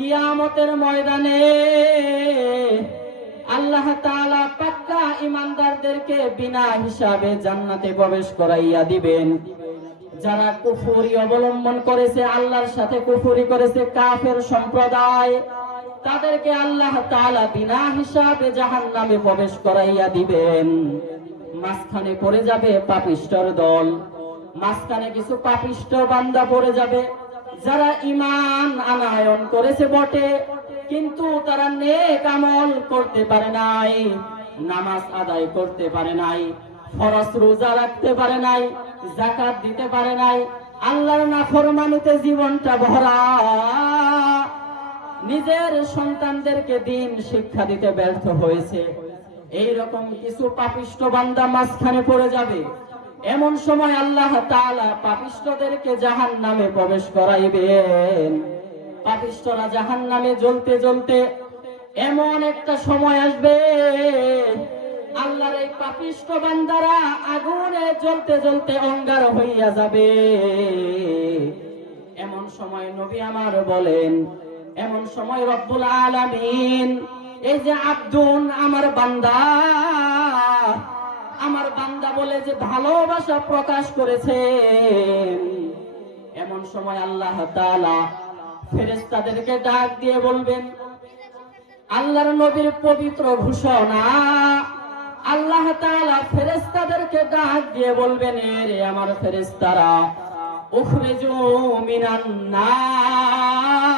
কিয়ামতের ময়দানে আল্লাহ তাআলা পাক্কা ঈমানদারদেরকে বিনা হিসাবে জান্নাতে প্রবেশ করাইয়া দিবেন। যারা কুফরি অবলম্বন করেছে, আল্লাহর সাথে কুফরি করেছে, কাফের সম্প্রদায়, তাদেরকে আল্লাহ তাআলা বিনা হিসাবে জাহান্নামে প্রবেশ করাইয়া দিবেন। মাঝখানে পড়ে যাবে পাপিষ্ঠর দল, মাঝখানে কিছু পাপিষ্ঠ বান্দা পড়ে যাবে, যারা ঈমান আনয়ন করেছে বটে, কিন্তু তারা নেক আমল করতে পারে নাই, নামাজ আদায় করতে পারে নাই, ফরজ রোজা রাখতে পারে নাই, যাকাত দিতে পারে নাই, আল্লাহর নাফরমানিতে জীবনটা ভরা, নিজের সন্তানদেরকে দিন শিক্ষা দিতে ব্যর্থ হয়েছে। এইরকম কিছু পাপিষ্ঠ বান্দা মাঝখানে পড়ে যাবে। এমন সময় আল্লাহ তাআলা পাপিষ্ঠদেরকে জাহান্নামে প্রবেশ করাইবেন। পাপিষ্ঠরা জাহান্নামে জ্বলতে জ্বলতে এমন একটা সময় আসবে, আল্লাহর এই পাপিষ্ঠ বান্দারা আগুনে জ্বলতে জ্বলতে অঙ্গার হইয়া যাবে। এমন সময় নবী আমার বলেন, এমন সময় রব্বুল আলামিন এই যে আব্দুন, আমার বান্দা, আমার বান্দা বলে যে ভালোবাসা প্রকাশ করেছেন, এমন সময় আল্লাহ তাআলা ফেরেশতাদেরকে ডাক দিয়ে বলবেন, আল্লাহর নবীর পবিত্র ঘোষণা, আল্লাহ তাআলা ফেরেশতাদেরকে ডাক দিয়ে বলবেন, এরে আমার ফেরেশতারা, উখরিজু মিনান নার,